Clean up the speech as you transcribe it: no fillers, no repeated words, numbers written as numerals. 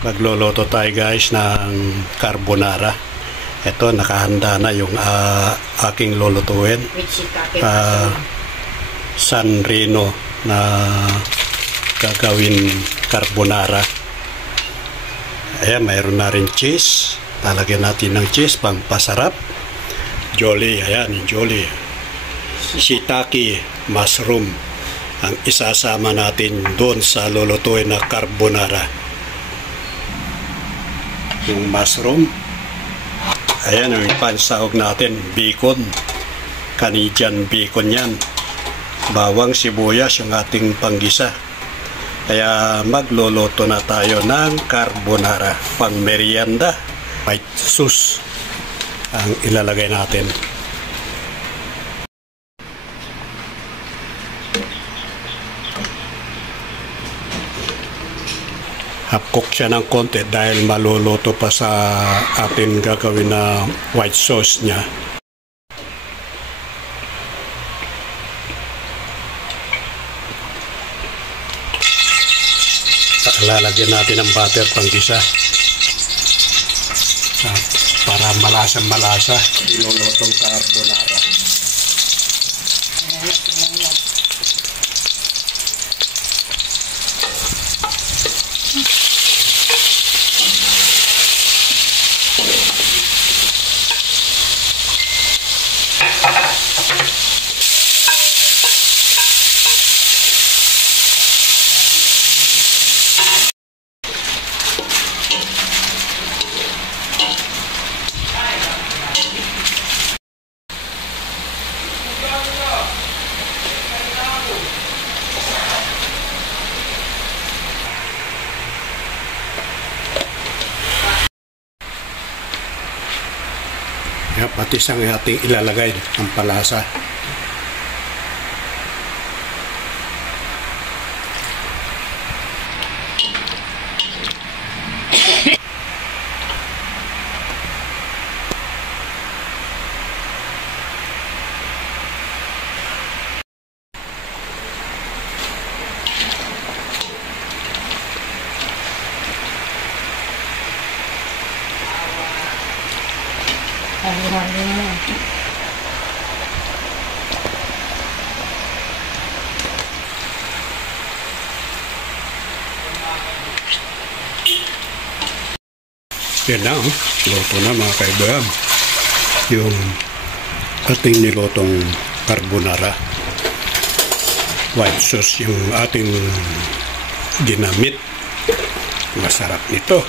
Magluluto tayo guys ng carbonara. Ito, nakahanda na yung aking lulutuin. San Reno na gagawin carbonara. Ayan, mayroon na rin cheese. Talagyan natin ng cheese, pampasarap. Jolly, ayan, yung jolly. Shiitake, mushroom. Ang isasama natin doon sa lulutuin na carbonara. Yung mushroom. Ayan, yung pansahog natin, bacon. Canadian bacon yan. Bawang, sibuyas, yung ating panggisa. Kaya magluluto na tayo ng carbonara. Pang merienda, white sauce ang ilalagay natin. Half-cook siya ng konti dahil maluluto pa sa atin gagawin na white sauce niya. Lalagyan natin ng butter panggisa para malasa-malasa ilulutong carbonara. Patis ang ating ilalagay ang palasa. Yan na, luto na mga kaibigan. Yung ating nilutong carbonara. White sauce yung ating ginamit. Masarap nito.